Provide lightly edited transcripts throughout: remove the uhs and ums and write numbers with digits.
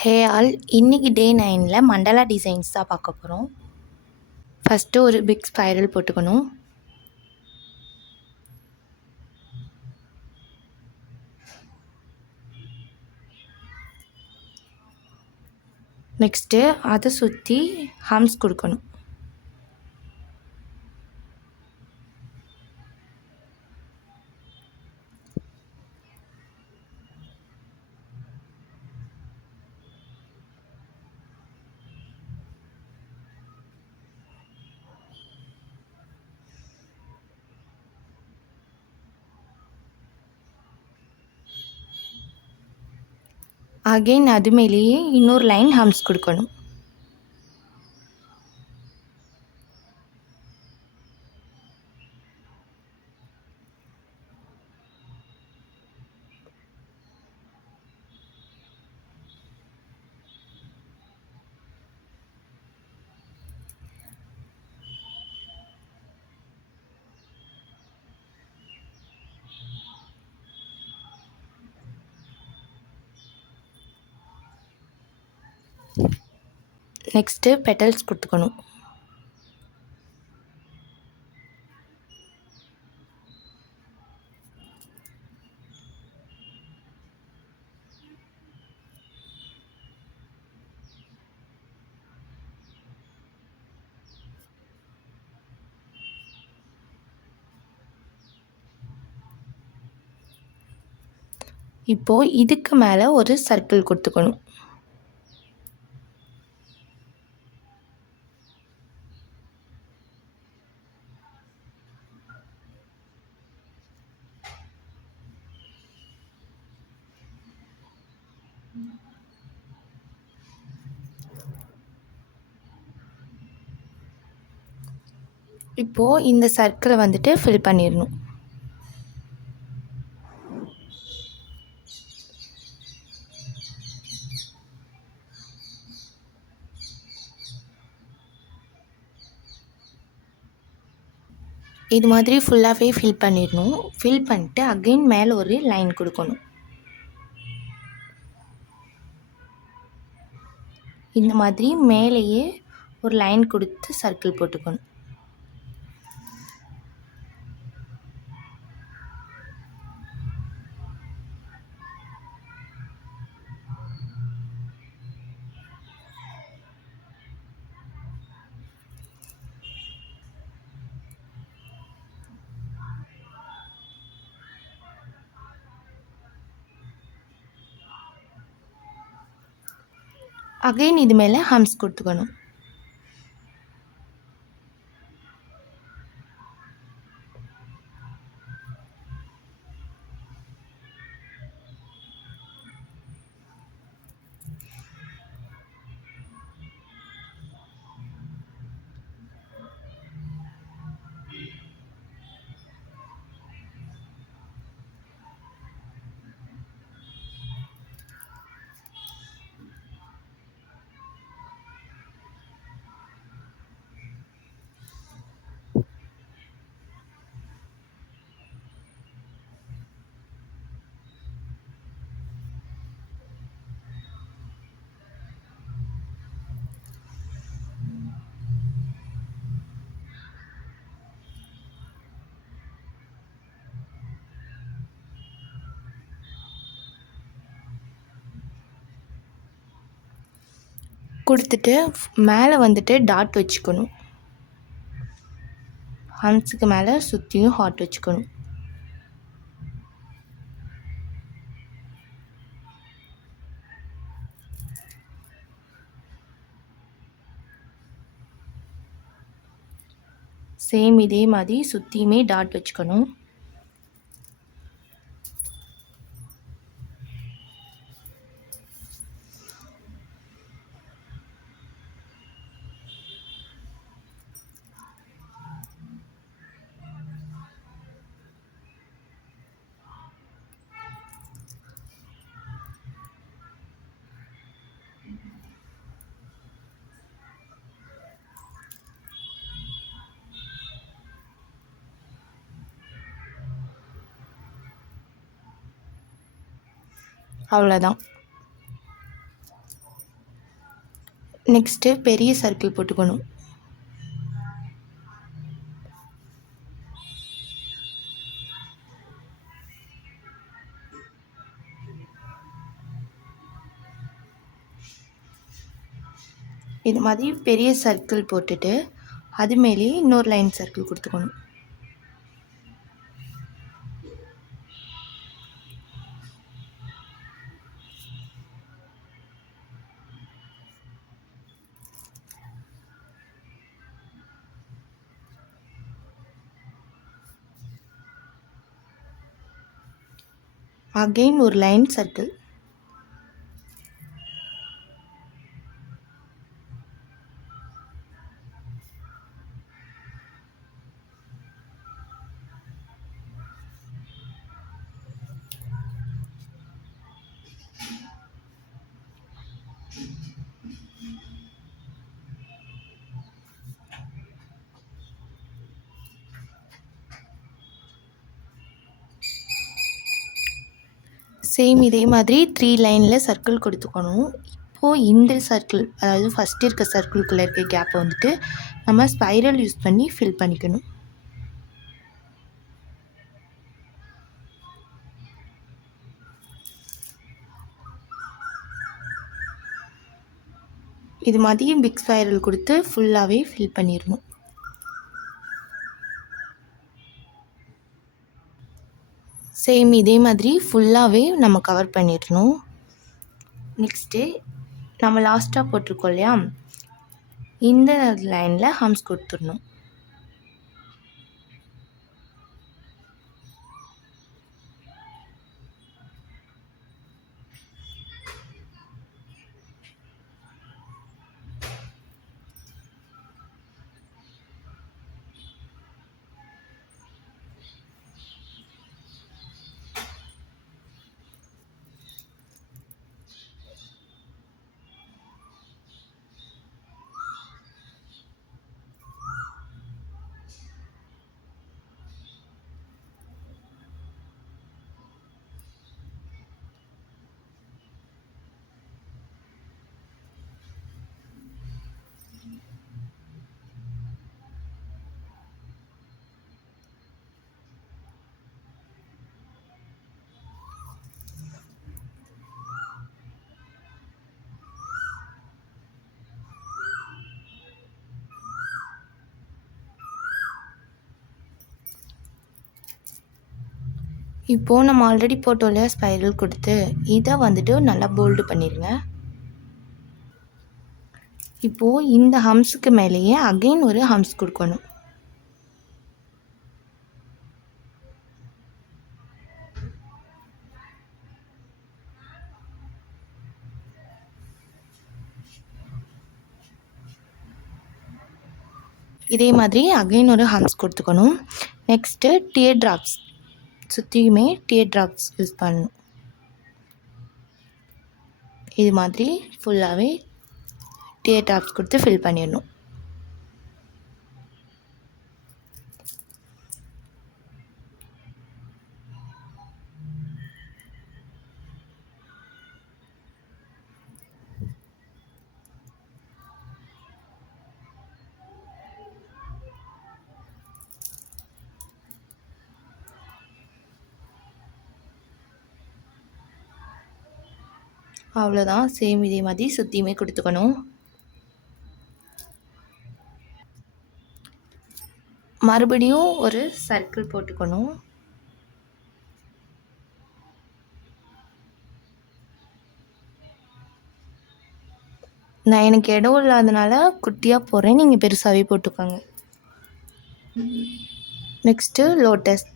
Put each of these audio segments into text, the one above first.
Hey all, இன்னைக்கு டே 9ல் மண்டலா designs தான் பார்க்க போகிறோம். ஃபஸ்ட்டு ஒரு பிக் ஸ்பைரல் போட்டுக்கணும். நெக்ஸ்ட்டு அதை சுற்றி ஹம்ஸ் கொடுக்கணும். அகெயின் அது மேலேயே இன்னொரு லைன் ஹம்ஸ் கொடுக்கணும். நெக்ஸ்ட்டு பெட்டல்ஸ் கொடுத்துக்கணும். இப்போது இதுக்கு மேலே ஒரு சர்க்கிள் கொடுத்துக்கணும். இப்போது இந்த சர்க்கிளை வந்துட்டு ஃபில் பண்ணிடணும். இது மாதிரி ஃபுல்லாகவே ஃபில் பண்ணிடணும். ஃபில் பண்ணிட்டு அகெயின் மேலே ஒரு லைன் கொடுக்கணும். இந்த மாதிரி மேலேயே ஒரு லைன் கொடுத்து சர்க்கிள் போட்டுக்கணும். அகெயின் இது மேலே ஹம்ஸ் கொடுத்துக்கணும். கொடுத்துட்டு மேலே வந்துட்டு டாட் வச்சுக்கணும். ஹம்ஸுக்கு மேலே சுற்றியும் ஹார்ட் வச்சுக்கணும். சேம் இதே மாதிரி சுற்றியுமே டாட் வச்சுக்கணும். அவ்வளோதான். நெக்ஸ்ட்டு பெரிய சர்க்கிள் போட்டுக்கணும். இது மாதிரி பெரிய சர்க்கிள் போட்டுட்டு அது மேலேயே இன்னொரு லைன் சர்க்கிள் கொடுத்துக்கணும். அகைன் ஒரு லைன் சர்க்கிள். சேம் இதே மாதிரி 3 லைனில் சர்க்கிள் கொடுத்துக்கணும். இப்போது இந்த சர்க்கிள், அதாவது ஃபஸ்ட்டு இருக்க சர்க்கிள்குள்ளே இருக்க கேப்பை வந்துட்டு நம்ம ஸ்பைரல் யூஸ் பண்ணி ஃபில் பண்ணிக்கணும். இது மாதிரி பிக் ஸ்பைரல் கொடுத்து ஃபுல்லாகவே ஃபில் பண்ணிடணும். சேம் இதே மாதிரி ஃபுல்லாகவே நம்ம கவர் பண்ணிடணும். நெக்ஸ்ட்டு நம்ம லாஸ்ட்டாக போட்டிருக்கோம் இல்லையா, இந்த லைனில் ஹம்ஸ் கொடுத்துடணும். இப்போது நம்ம ஆல்ரெடி போட்டோம் இல்லையா ஸ்பைரல் கொடுத்து, இதை வந்துட்டு நல்லா போல்டு பண்ணிடுங்க. இப்போது இந்த ஹம்ஸுக்கு மேலேயே அகைன் ஒரு ஹம்ஸ் கொடுக்கணும். இதே மாதிரி அகைன் ஒரு ஹம்ஸ் கொடுத்துக்கணும். நெக்ஸ்ட்டு டியர் ட்ராப்ஸ், சுற்றியுமே டியர் ட்ராப்ஸ் யூஸ் பண்ணணும். இது மாதிரி ஃபுல்லாகவே டியர் ட்ராப்ஸ் கொடுத்து ஃபில் பண்ணிடணும். அவ்வளோதான். சேம் இதே மாதிரி சுற்றியுமே கொடுத்துக்கணும். மறுபடியும் ஒரு சர்க்கிள் போட்டுக்கணும். நான் எனக்கு இடம் இல்லாதனால குட்டியாக போடுறேன், நீங்கள் பெருசாகவே போட்டுக்கோங்க. Next lotus.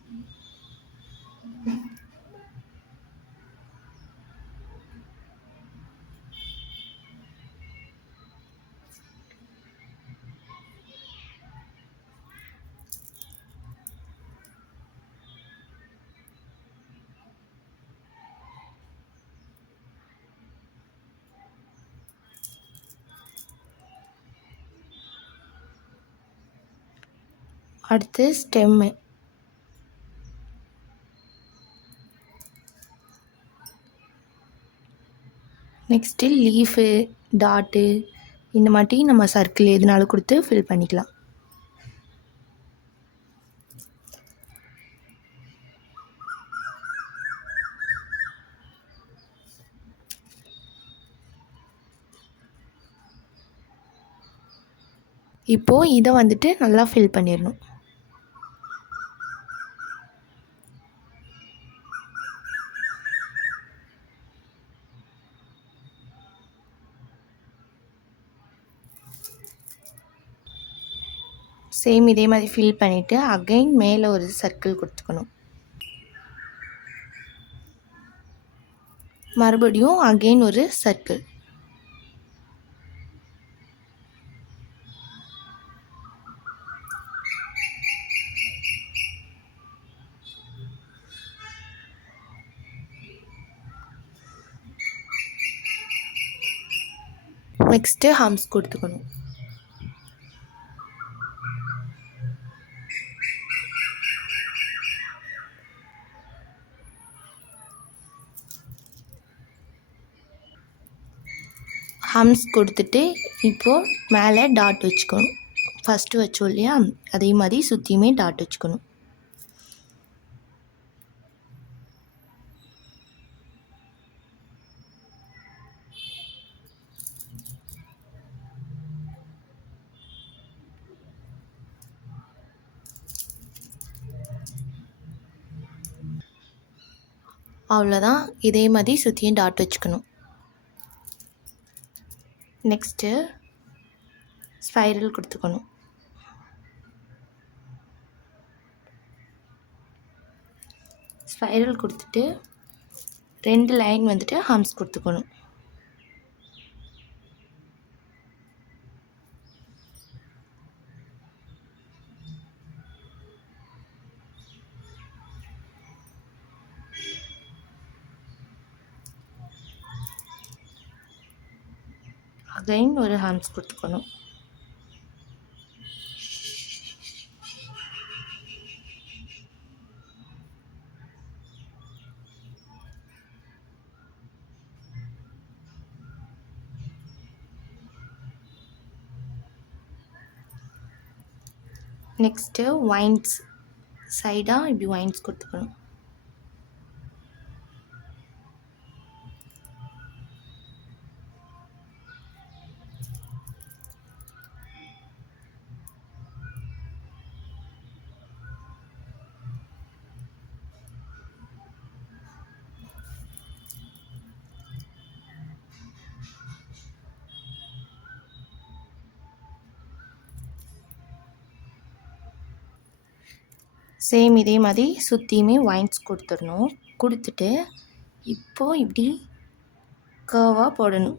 அடுத்து ஸ்டெம்மு. நெக்ஸ்ட்டு லீஃபு, டாட்டு, இந்த மாதிரி நம்ம சர்க்கிள் எதுனாலும் கொடுத்து ஃபில் பண்ணிக்கலாம். இப்போது இதை வந்துட்டு நல்லா ஃபில் பண்ணிடணும். சேம் இதே மாதிரி ஃபில் பண்ணிவிட்டு அகைன் மேலே ஒரு சர்க்கிள் கொடுத்துக்கணும். மறுபடியும் அகைன் ஒரு சர்க்கிள். நெக்ஸ்ட்டு ஹம்ஸ் கொடுத்துக்கணும். ஹம்ஸ் கொடுத்துட்டு இப்போது மேலே டாட் வச்சுக்கணும். ஃபஸ்ட்டு வச்சோம் இல்லையா, அதே மாதிரி சுற்றியுமே டாட் வச்சுக்கணும். அவ்வளோதான். இதே மாதிரி சுற்றியும் டாட் வச்சுக்கணும். Next spiral கொடுத்துக்கணும். ஸ்பைரல் கொடுத்துட்டு 2 லைன் வந்துட்டு ஹம்ஸ் கொடுத்துக்கணும். அகைன் ஒரு ஹம்ஸ் கொடுத்துக்கணும். நெக்ஸ்ட்டு வைன்ஸ் சைடாக இப்படி வைன்ஸ் கொடுத்துக்கணும். சேம் இதே மாதிரி சுற்றியுமே வைன்ஸ் கொடுத்துடணும். கொடுத்துட்டு இப்போது இப்படி கர்வாக போடணும்.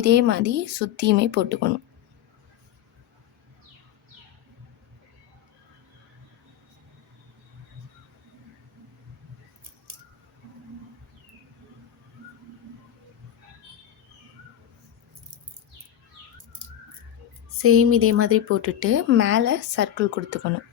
இதே மாதிரி சுற்றியுமே போட்டுக்கணும். சேம் இதே மாதிரி போட்டுட்டு மேலே சர்க்கிள் கொடுத்துக்கணும்.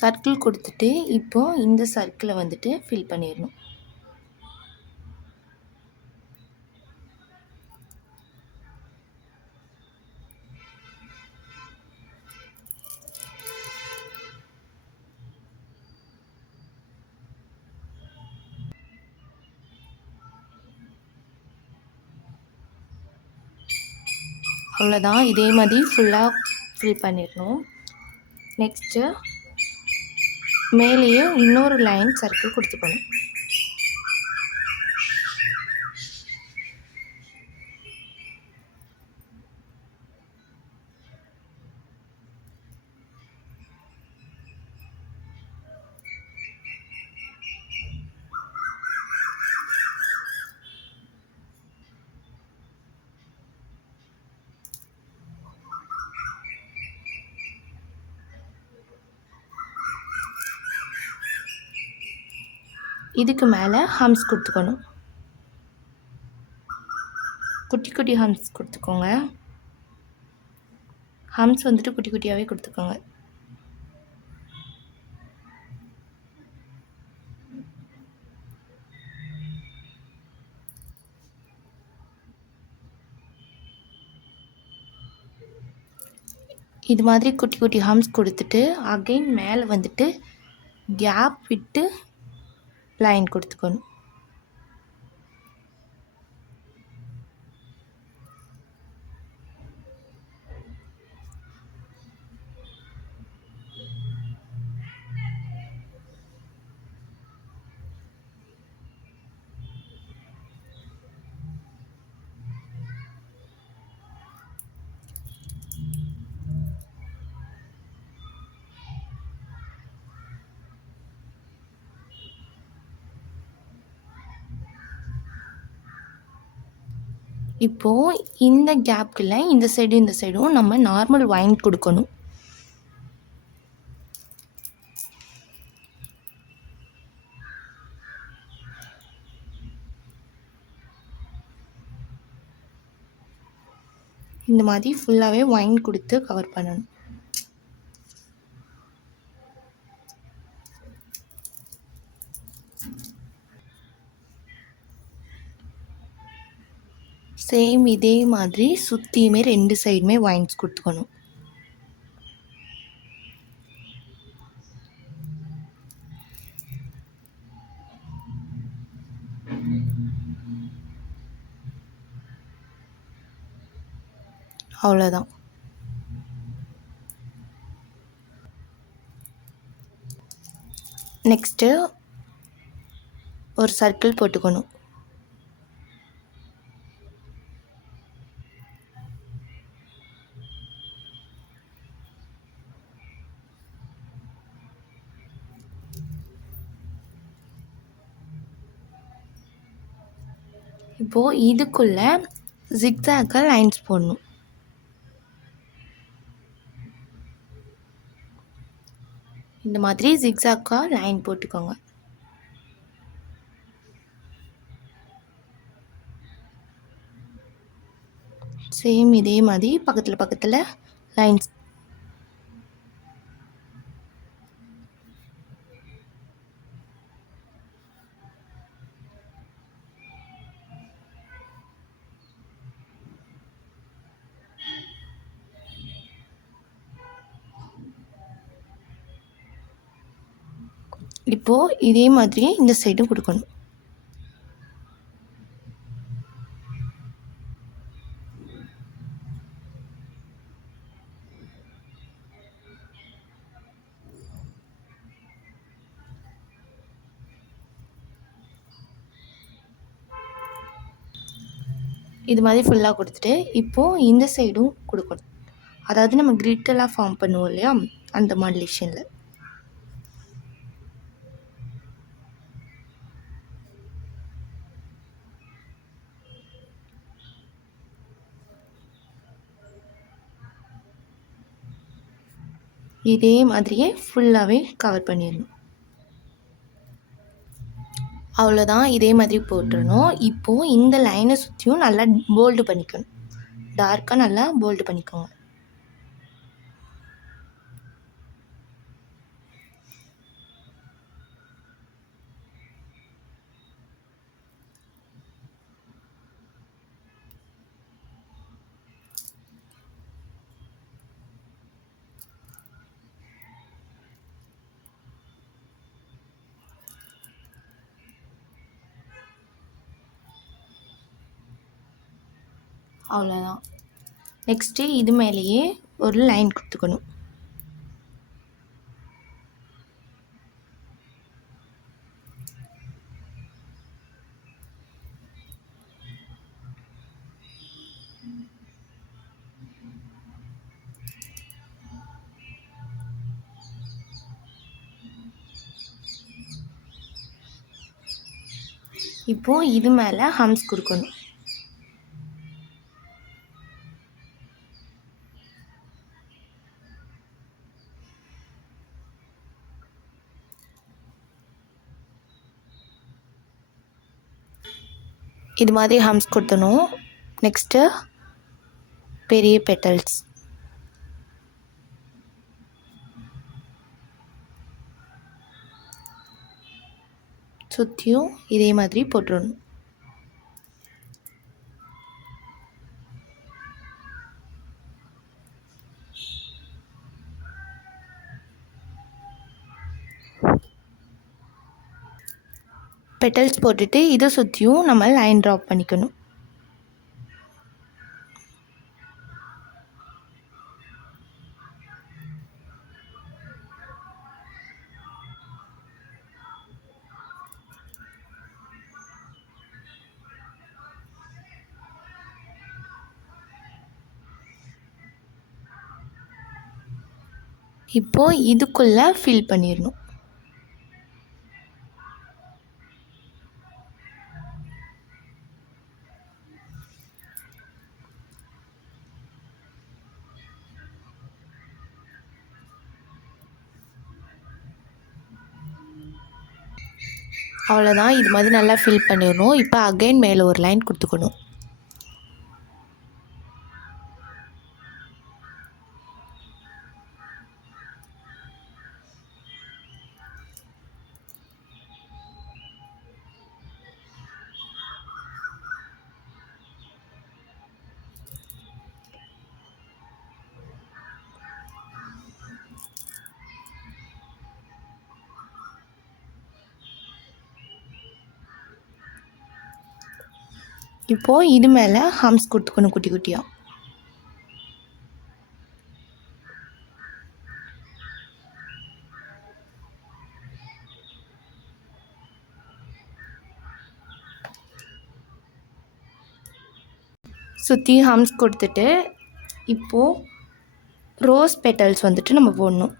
சர்க்கிள் கொடுத்துட்டு இப்போது இந்த சர்க்கிளை வந்துட்டு ஃபில் பண்ணிடணும். அவ்வளோதான். இதே மாதிரி ஃபுல்லாக ஃபில் பண்ணிடணும். நெக்ஸ்ட்டு மேலேயே இன்னொரு லைன் சர்க்கிள் கொடுத்துக்கணும். இதுக்கு மேலே ஹம்ஸ் கொடுத்துக்கணும். குட்டி குட்டி ஹம்ஸ் கொடுத்துக்கோங்க. ஹம்ஸ் வந்துட்டு குட்டி குட்டியாகவே கொடுத்துக்கோங்க. இது மாதிரி குட்டி குட்டி ஹம்ஸ் கொடுத்துட்டு அகைன் மேலே வந்துட்டு கேப் விட்டு லைன் கொடுத்துக்கணும். இப்போது இந்த கேப்புக்குள்ள இந்த சைடும் நம்ம நார்மல் வைன் கொடுக்கணும். இந்த மாதிரி ஃபுல்லாகவே வைன் கொடுத்து கவர் பண்ணணும். சேம் இதே மாதிரி சுற்றியுமே 2 சைடுமே வைன்ஸ் கொடுத்துக்கணும். அவ்வளோதான். நெக்ஸ்ட்டு ஒரு சர்க்கிள் போட்டுக்கணும். இப்போது இதுக்குள்ளே ஜிக்ஸாக்காக லைன்ஸ் போடணும். இந்த மாதிரி ஜிக்ஸாக்காக லைன் போட்டுக்கோங்க. சேம் இதே மாதிரி பக்கத்தில் லைன்ஸ். இப்போது இதே மாதிரி இந்த சைடும் கொடுக்கணும். இது மாதிரி ஃபுல்லாக கொடுத்துட்டு இப்போது இந்த சைடும் கொடுக்கணும். அதாவது நம்ம கிரிட்டெல்லாம் ஃபார்ம் பண்ணுவோம் இல்லையா, அந்த மாடுலேஷனில். இதே மாதிரியே ஃபுல்லாகவே கவர் பண்ணிடணும். அவ்வளோதான். இதே மாதிரி போட்டுடணும். இப்போது இந்த லைனை சுற்றியும் நல்லா போல்டு பண்ணிக்கணும். டார்க்காக நல்லா போல்டு பண்ணிக்கோங்க. அவ்வளோதான். நெக்ஸ்ட்டு இது மேலேயே ஒரு லைன் கொடுத்துக்கணும். இப்போது இது மேலே ஹம்ஸ் கொடுக்கணும். இது மாதிரி ஹம்ஸ் கொடுத்தணும். நெக்ஸ்ட்டு பெரிய பெட்டல்ஸ் சுற்றியும் இதே மாதிரி போட்டுடணும். பெட்டல்ஸ் போட்டுட்டு இதை சுற்றியும் நம்ம லைன் ட்ராப் பண்ணிக்கணும். இப்போது இதுக்குள்ளே ஃபில் பண்ணிடணும். அவ்வளோதான், இது மாதிரி நல்லா ஃபில் பண்ணிடணும். இப்போ அகைன் மேலே ஒரு லைன் கொடுத்துக்கணும். இப்போது இது மேலே ஹம்ஸ் கொடுத்துக்கணும் குட்டி குட்டியாக. சுற்றி ஹம்ஸ் கொடுத்துட்டு இப்போது ரோஸ் பெட்டல்ஸ் வந்துட்டு நம்ம போடணும்.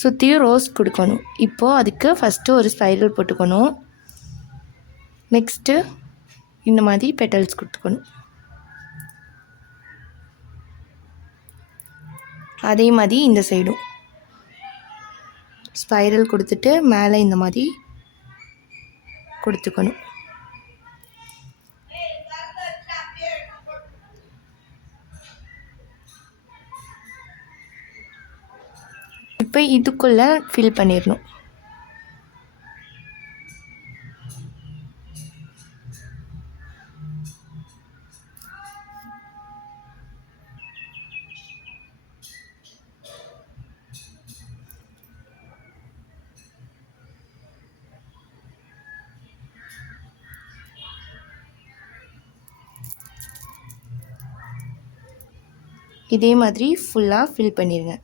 சுற்றியும் ரோஸ் கொடுக்கணும். இப்போது அதுக்கு ஃபஸ்ட்டு ஒரு ஸ்பைரல் போட்டுக்கணும். நெக்ஸ்ட்டு இந்த மாதிரி பெட்டல்ஸ் கொடுத்துக்கணும். அதே மாதிரி இந்த சைடும் ஸ்பைரல் கொடுத்துட்டு மேலே இந்த மாதிரி கொடுத்துக்கணும். இப்போ இதுக்குள்ளே ஃபில் பண்ணிடணும். இதே மாதிரி ஃபுல்லாக ஃபில் பண்ணிடுங்க.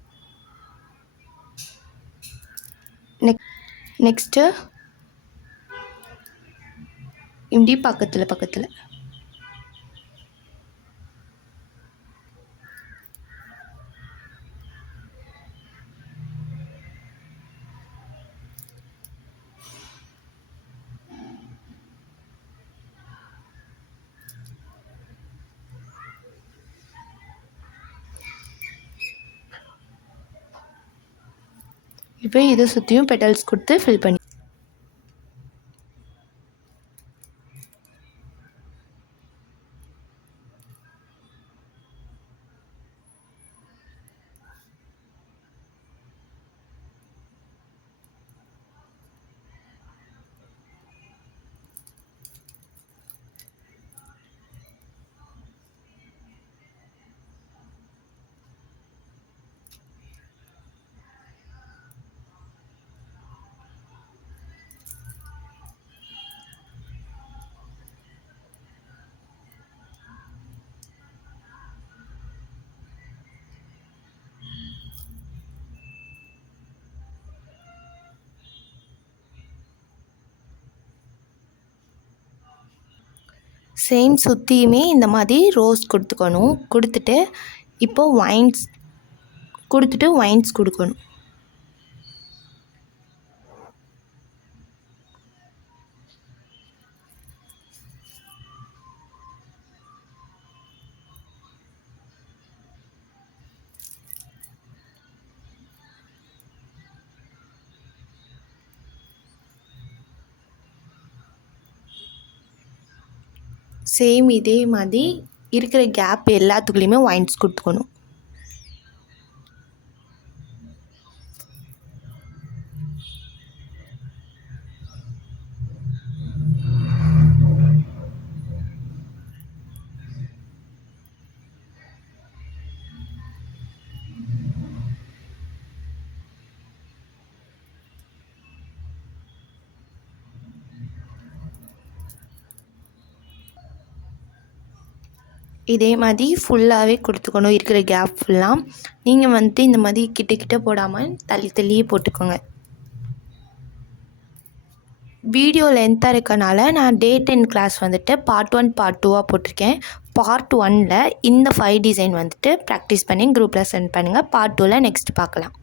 நெக்ஸ்ட்டு இப்படி பக்கத்தில் இப்போ இதை சுற்றியும் பெட்டல்ஸ் கொடுத்து ஃபில் பண்ணி சேம் சுற்றியுமே இந்த மாதிரி ரோஸ் கொடுத்துக்கணும். கொடுத்துட்டு இப்போது வைன்ஸ் கொடுக்கணும். சேம் இதே மாதிரி இருக்கிற கேப் எல்லாத்துக்குள்ளேயுமே வைன்ஸ் கொடுத்துக்கணும். இதே மாதிரி ஃபுல்லாகவே கொடுத்துக்கணும் இருக்கிற கேப் ஃபுல்லாக. நீங்கள் வந்துட்டு இந்த மாதிரி கிட்ட போடாமல் தள்ளியே போட்டுக்கோங்க. வீடியோ லென்த்தாக இருக்கனால நான் டே 10 கிளாஸ் வந்துட்டு பார்ட் 1 பார்ட் 2 போட்டிருக்கேன். பார்ட் 1ல் இந்த 5 டிசைன் வந்துட்டு ப்ராக்டிஸ் பண்ணி குரூப்பில் சென்ட் பண்ணுங்கள். பார்ட் 2ல் நெக்ஸ்ட் பார்க்கலாம்.